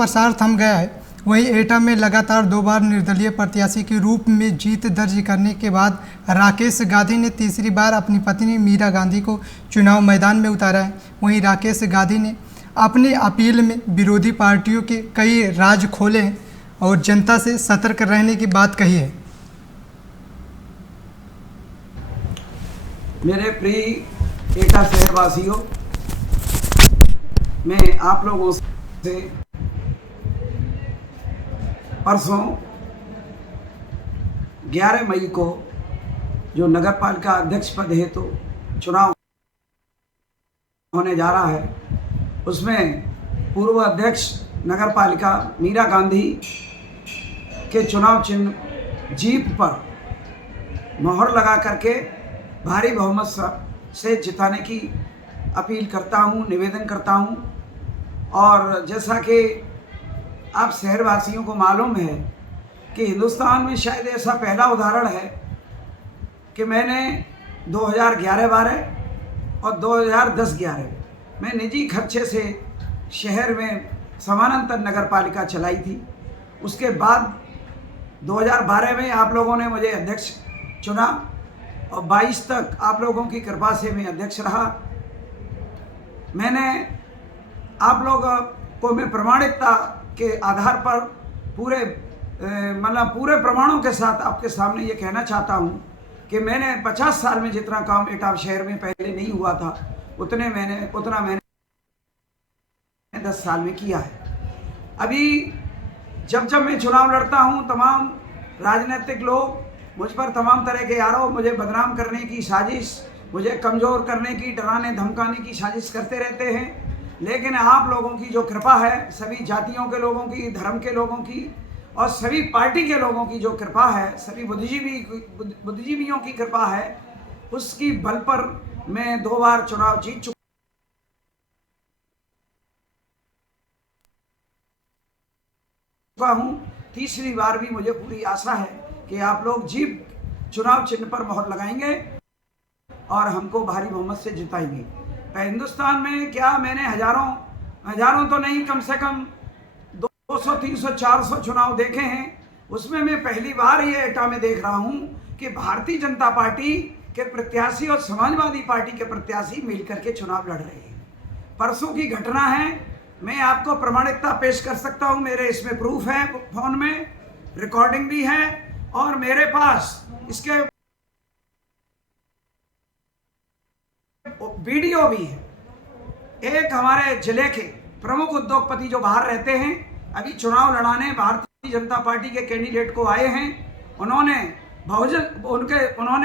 प्रसार थम गया है, वहीं एटा में लगातार 2 बार निर्दलीय प्रत्याशी के रूप में जीत दर्ज करने के बाद राकेश गांधी ने तीसरी बार अपनी पत्नी मीरा गांधी को चुनाव मैदान में उतारा है। वहीं राकेश गांधी ने अपनी अपील में विरोधी पार्टियों के कई राज खोले हैं और जनता से सतर्क रहने की बात कही है। मेरे प्रिय एटा शहरवासियों, मैं आप लोगों से परसों 11 मई को जो नगर पालिका अध्यक्ष पद हेतु चुनाव होने जा रहा है, उसमें पूर्व अध्यक्ष नगर पालिका मीरा गांधी के चुनाव चिन्ह जीप पर मोहर लगा करके भारी बहुमत से जिताने की अपील करता हूं, निवेदन करता हूं। और जैसा कि आप शहरवासियों को मालूम है कि हिंदुस्तान में शायद ऐसा पहला उदाहरण है कि मैंने 2011-12 और 2010-11 में निजी खर्चे से शहर में समानांतर नगर पालिका चलाई थी। उसके बाद 2012 में आप लोगों ने मुझे अध्यक्ष चुना और 22 तक आप लोगों की कृपा से मैं अध्यक्ष रहा। मैंने आप लोग को मैं प्रमाणिकता के आधार पर पूरे प्रमाणों के साथ आपके सामने ये कहना चाहता हूँ कि मैंने 50 साल में जितना काम एटा शहर में पहले नहीं हुआ था उतना मैंने 10 साल में किया है। अभी जब मैं चुनाव लड़ता हूँ, तमाम राजनीतिक लोग मुझ पर तमाम तरह के आरोप, मुझे बदनाम करने की साजिश, मुझे कमज़ोर करने की, डराने धमकाने की साजिश करते रहते हैं। लेकिन आप लोगों की जो कृपा है, सभी जातियों के लोगों की, धर्म के लोगों की और सभी पार्टी के लोगों की जो कृपा है, सभी बुद्धिजीवियों की कृपा है, उसकी बल पर मैं 2 बार चुनाव जीत चुका हूँ। तीसरी बार भी मुझे पूरी आशा है कि आप लोग जीप चुनाव चिन्ह पर मोहर लगाएंगे और हमको भारी बहुमत से जिताएंगे। हिंदुस्तान में क्या मैंने हजारों तो नहीं, कम से कम 200, 300, 400 चुनाव देखे हैं। उसमें मैं पहली बार ये एटा में देख रहा हूँ कि भारतीय जनता पार्टी के प्रत्याशी और समाजवादी पार्टी के प्रत्याशी मिलकर के चुनाव लड़ रहे हैं। परसों की घटना है, मैं आपको प्रमाणिकता पेश कर सकता हूँ। मेरे इसमें प्रूफ है, फोन में रिकॉर्डिंग भी है और मेरे पास इसके वीडियो भी है। एक हमारे जिले के प्रमुख उद्योगपति जो बाहर रहते हैं, अभी चुनाव लड़ाने भारतीय जनता पार्टी के कैंडिडेट को आए हैं। उन्होंने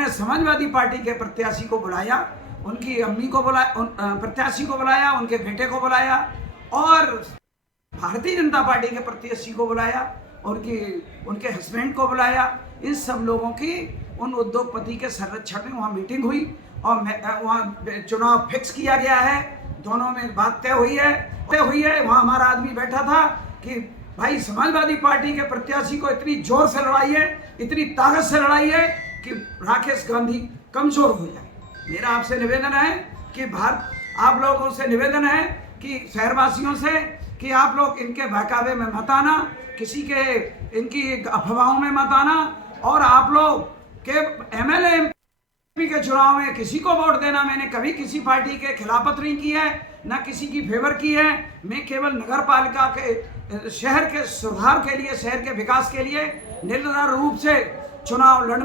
समाजवादी पार्टी के प्रत्याशी को बुलाया, उनकी अम्मी को बुलाया, प्रत्याशी को बुलाया, उनके बेटे को बुलाया और भारतीय जनता पार्टी के प्रत्याशी को बुलाया, उनके हस्बैंड को बुलाया। इन सब लोगों की उन उद्योगपति के संरक्षण में वहाँ मीटिंग हुई और वहाँ चुनाव फिक्स किया गया है। दोनों में बात तय हुई है। वहाँ हमारा आदमी बैठा था कि भाई समाजवादी पार्टी के प्रत्याशी को इतनी जोर से लड़ाई है, इतनी ताकत से लड़ाई है कि राकेश गांधी कमजोर हो जाए। मेरा आपसे निवेदन है कि आप लोगों से निवेदन है कि शहरवासियों से कि आप लोग इनके बहकावे में मत आना, किसी के इनकी अफवाहों में मत आना और आप लोग के एमएलए एमपी के चुनाव में किसी को वोट देना। मैंने कभी किसी पार्टी के खिलाफत नहीं की है, ना किसी की फेवर की है। मैं केवल नगर पालिका के शहर के सुधार के लिए, शहर के विकास के लिए निरंतर रूप से चुनाव लड़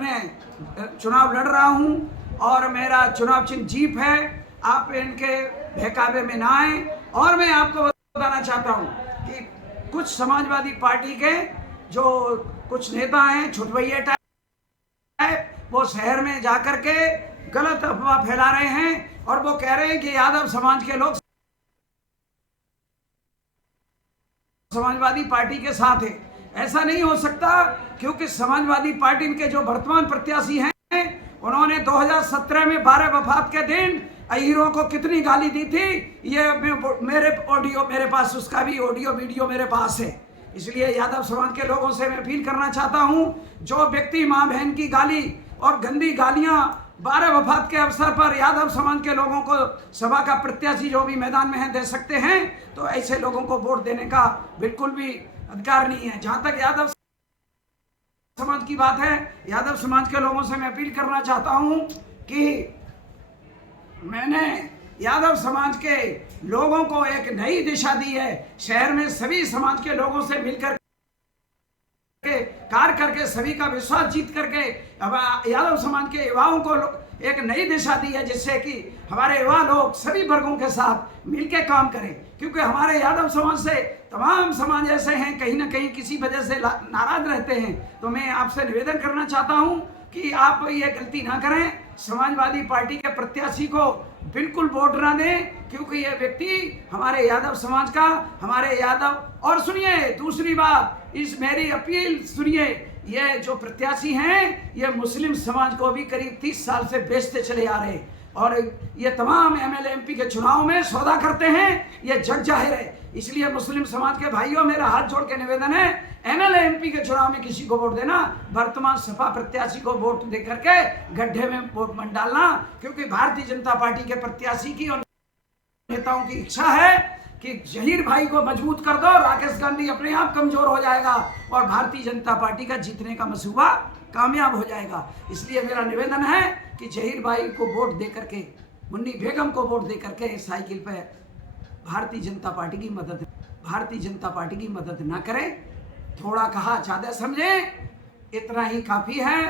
रहा हूं और मेरा चुनाव चिन्ह जीप है। आप इनके बहकावे में ना आए। और मैं आपको बताना चाहता हूं कि कुछ समाजवादी पार्टी के जो कुछ नेता हैं, छुटभैया टाइप, वो शहर में जाकर के गलत अफवाह फैला रहे हैं और वो कह रहे हैं कि यादव समाज के लोग समाजवादी पार्टी के साथ है। ऐसा नहीं हो सकता, क्योंकि समाजवादी पार्टी के जो वर्तमान प्रत्याशी हैं, उन्होंने 2017 में 12 वफात के दिन अहीरों को कितनी गाली दी थी, ये मेरे पास उसका भी ऑडियो वीडियो मेरे पास है। इसलिए यादव समाज के लोगों से मैं अपील करना चाहता हूं, जो व्यक्ति मां बहन की गाली और गंदी गालियां 12 वफात के अवसर पर यादव समाज के लोगों को सभा का प्रत्याशी जो भी मैदान में है दे सकते हैं, तो ऐसे लोगों को वोट देने का बिल्कुल भी अधिकार नहीं है। जहां तक यादव समाज की बात है, यादव समाज के लोगों से मैं अपील करना चाहता हूं कि मैंने यादव समाज के लोगों को एक नई दिशा दी है। शहर में सभी समाज के लोगों से मिलकर कार्य करके सभी का विश्वास जीत करके यादव समाज के युवाओं को एक नई दिशा दी है, जिससे कि हमारे युवा लोग सभी वर्गों के साथ मिलकर काम करें। क्योंकि हमारे यादव समाज से तमाम समाज ऐसे हैं कहीं ना कहीं किसी वजह से नाराज रहते हैं। तो मैं आपसे निवेदन करना चाहता हूं कि आप ये गलती ना करें, समाजवादी पार्टी के प्रत्याशी को बिल्कुल वोट ना दें, क्योंकि ये व्यक्ति हमारे यादव समाज का, हमारे यादव। और सुनिए दूसरी बात, इस मेरी अपील सुनिए, ये जो प्रत्याशी हैं ये मुस्लिम समाज को भी करीब 30 साल से बेचते चले आ रहे हैं, और ये तमाम एमएलए एमपी के चुनाव में सौदा करते हैं, ये जग जाहिर है। इसलिए मुस्लिम समाज के भाइयों मेरा हाथ जोड़ के निवेदन है, एमएलए एमपी के चुनाव में किसी को वोट देना, वर्तमान सपा प्रत्याशी को वोट दे करके गड्ढे में वोट मत डालना। क्योंकि भारतीय जनता पार्टी के प्रत्याशी की और नेताओं की इच्छा है कि जहीर भाई को मजबूत कर दो, राकेश गांधी अपने आप कमजोर हो जाएगा और भारतीय जनता पार्टी का जीतने का मंसूबा कामयाब हो जाएगा। इसलिए मेरा निवेदन है कि जहीर भाई को वोट दे करके, मुन्नी बेगम को वोट दे करके साइकिल पे भारतीय जनता पार्टी की मदद ना करें। थोड़ा कहा ज्यादा समझे, इतना ही काफी है।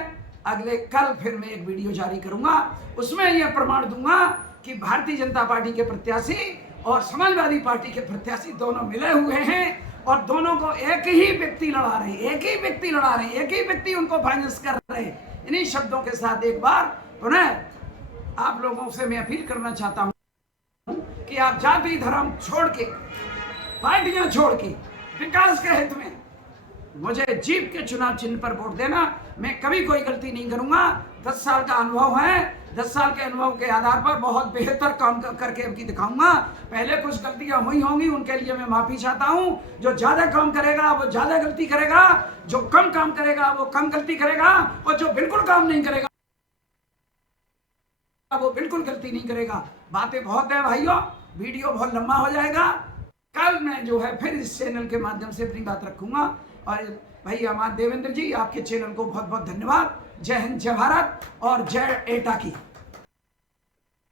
अगले कल फिर मैं एक वीडियो जारी करूंगा, उसमें यह प्रमाण दूंगा कि भारतीय जनता पार्टी के प्रत्याशी और समाजवादी पार्टी के प्रत्याशी दोनों मिले हुए हैं और दोनों को एक ही व्यक्ति लड़ा रहे हैं, एक ही व्यक्ति उनको फाइनेंस कर रहे हैं। इन्हीं शब्दों के साथ एक बार पुनः आप लोगों से मैं अपील करना चाहता हूं कि आप जाति धर्म छोड़ के, पार्टियां छोड़ के, विकास के हित में मुझे जीप के चुनाव चिन्ह पर वोट देना। मैं कभी कोई गलती नहीं करूंगा। 10 साल का अनुभव है, 10 साल के अनुभव के आधार पर बहुत बेहतर काम करके अब की दिखाऊंगा। पहले कुछ गलतियां हुई होंगी, उनके लिए मैं माफी चाहता हूं। जो ज्यादा काम करेगा वो ज्यादा गलती करेगा, जो कम काम करेगा वो कम गलती करेगा, और जो बिल्कुल काम नहीं करेगा वो बिल्कुल गलती नहीं करेगा। बातें बहुत है भाइयों, वीडियो बहुत लंबा हो जाएगा। कल मैं जो है फिर इस चैनल के माध्यम से अपनी बात रखूंगा। और भाई हमारे देवेंद्र जी, आपके चैनल को बहुत बहुत धन्यवाद। जय हिंद, जय भारत और जय एटा की।